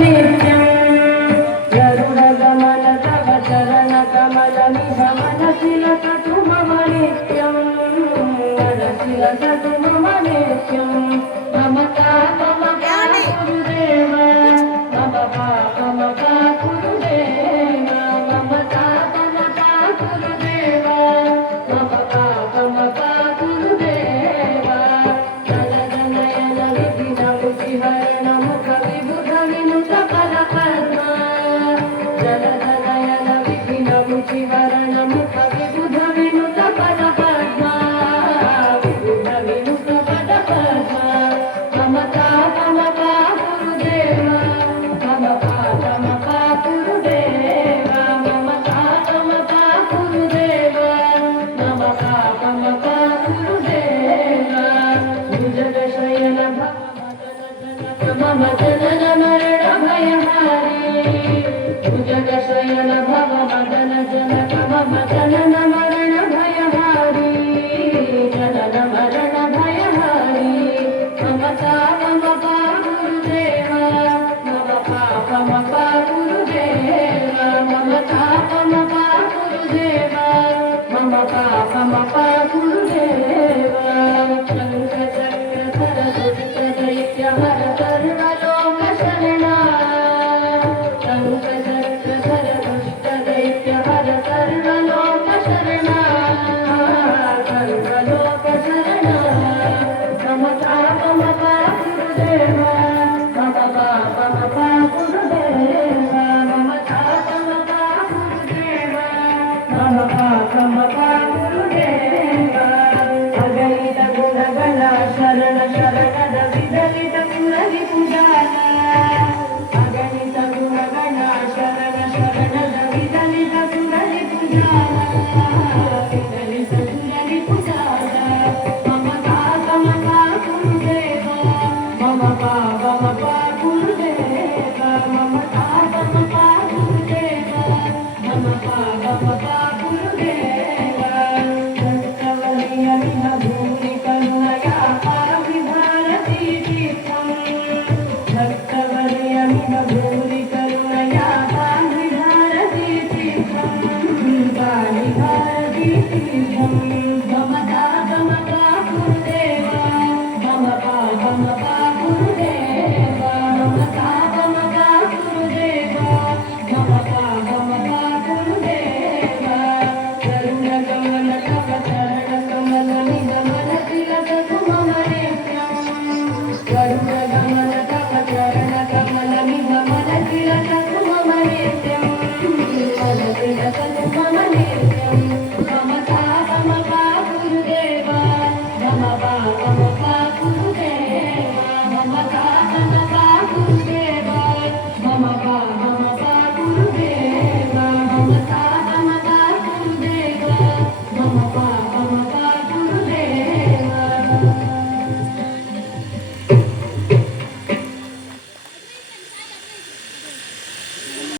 नित्यं गरुडगमन तव चरणकमलनिभमनसि लसतु मम नित्यं मनसि लसतु मम नित्यं ममता ममता गुरुदेव ममता ममता गुरुदेव ममता ममता गुरुदेव ममता ममता गुरुदेव जनजनयन विधिन मुखिहरण मुख विबुध विनुत पदपद्मा जनजनयन विधिन मुखिहरण मुख विबुध विनुत पदपद्मा विबुध विनुत पदपद्मा ममता ममता गुरुदेव ममता ममता गुरुदेव ममता ममता गुरुदेव ममता ममता गुरुदेव भुजगशयन मम जनन मरण भयहारी भुजगशयन भव मदन जनक मम जनन मरण भयहारी जनन मरण भयहारी ममता ममता गुरुदेव ममता ममता गुरुदेव ममता ममता गुरुदेव ममता ममता गुरुदेव शङ्खचक्रधर दुष्टदैत्यहर सर्वलोकशरणा शङ्खचक्रधर दुष्टदैत्यहर सर्वलोकशरणा सर्वलोकशरणा ममता ममता गुरुदेव ममता ममता गुरुदेव ममता ममता गुरुदेव ममता ममता गुरुदेव अगणित गुणगण शरण शरणद विदलित पुरहि पुजाನ अगणित गुणगण शरण शरणद विदलित पुरहि पुजाನ विदलित पुरहि पुजाನ ममता ममता गुरुदेव ममता ममता गुरुदेव ममता ममता गुरुदेव ममता ममता गुरुदेव भक्तवलियमिह भूमि करुणया पाविभारती तीर्थं भक्तवलियमिह भूमि